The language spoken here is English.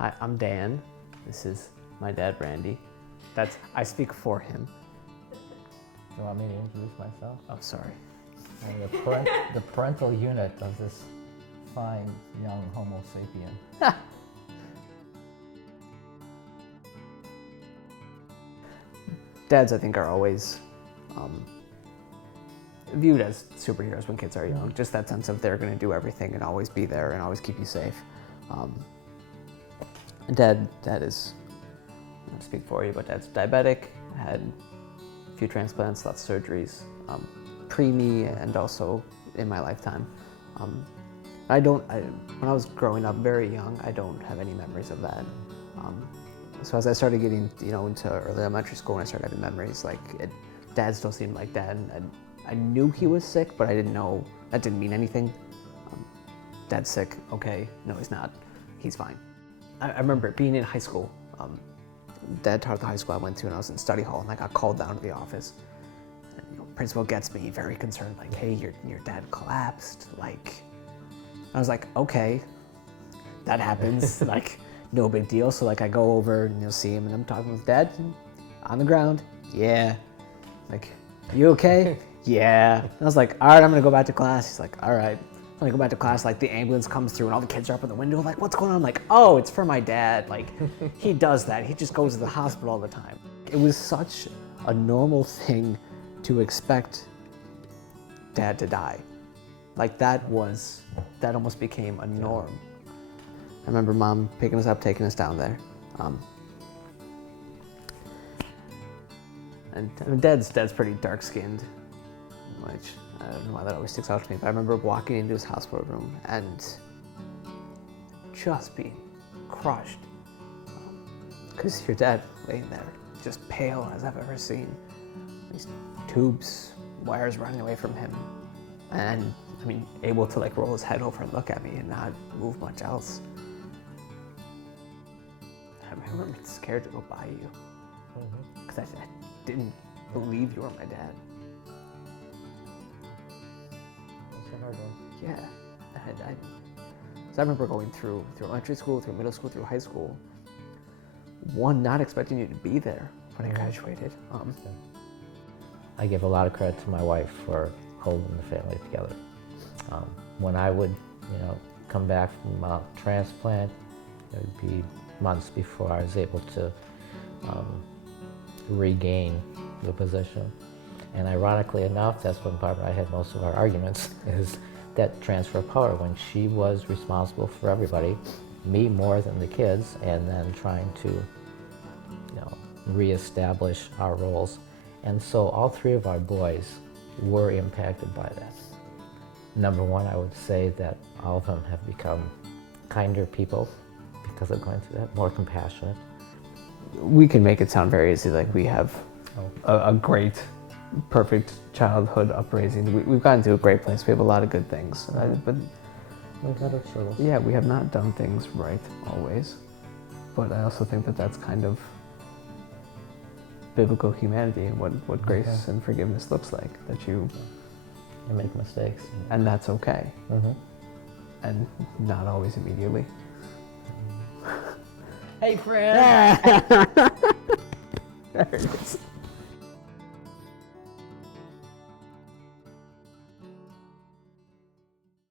Hi, I'm Dan. This is my dad, Randy. I speak for him. Do you want me to introduce myself? Oh, sorry. The parental unit of this fine young Homo sapien. Dads, I think, are always viewed as superheroes when kids are young. Just that sense of they're going to do everything and always be there and always keep you safe. And Dad is, I don't speak for you, but Dad's diabetic, had a few transplants, lots of surgeries, pre-me and also in my lifetime. When I was growing up very young, I don't have any memories of that. So as I started getting, into early elementary school, and I started having memories, Dad still seemed like Dad. And I knew he was sick, but I didn't know, that didn't mean anything. Dad's sick, okay, no he's not, he's fine. I remember being in high school, Dad taught at the high school I went to, and I was in study hall, and I got called down to the office. And, principal gets me very concerned, like, hey, your dad collapsed, I was like, okay, that happens, no big deal. So I go over and you'll see him, and I'm talking with Dad on the ground. Yeah. You okay? Yeah. And I was like, all right, I'm gonna go back to class. He's like, all right. When I go back to class, the ambulance comes through and all the kids are up in the window, what's going on? I'm like, oh, it's for my dad. He does that. He just goes to the hospital all the time. It was such a normal thing to expect Dad to die. That almost became a norm. I remember Mom picking us up, taking us down there. And Dad's pretty dark-skinned, which I don't know why that always sticks out to me, but I remember walking into his hospital room and just being crushed. Because your dad laying there, just pale as I've ever seen. These tubes, wires running away from him. And, able to roll his head over and look at me and not move much else. I remember scared to go by you. Because I didn't believe you were my dad. That's a hard one. Yeah. So I remember going through elementary school, through middle school, through high school. One, not expecting you to be there when I graduated. I give a lot of credit to my wife for holding the family together. When I would, come back from a transplant, it would be months before I was able to regain the position. And ironically enough, that's when Barbara and I had most of our arguments, is that transfer of power, when she was responsible for everybody, me more than the kids, and then trying to reestablish our roles. And so all three of our boys were impacted by that. Number one, I would say that all of them have become kinder people because of going through that, more compassionate. We can make it sound very easy, we have a great, perfect childhood upraising. We've gotten to a great place. We have a lot of good things. But We've had our struggles. yeah, we have not done things right always. But I also think that that's kind of biblical humanity and what grace and forgiveness looks like. That you make mistakes. And that's okay. And not always immediately. Hey, friend! There it is.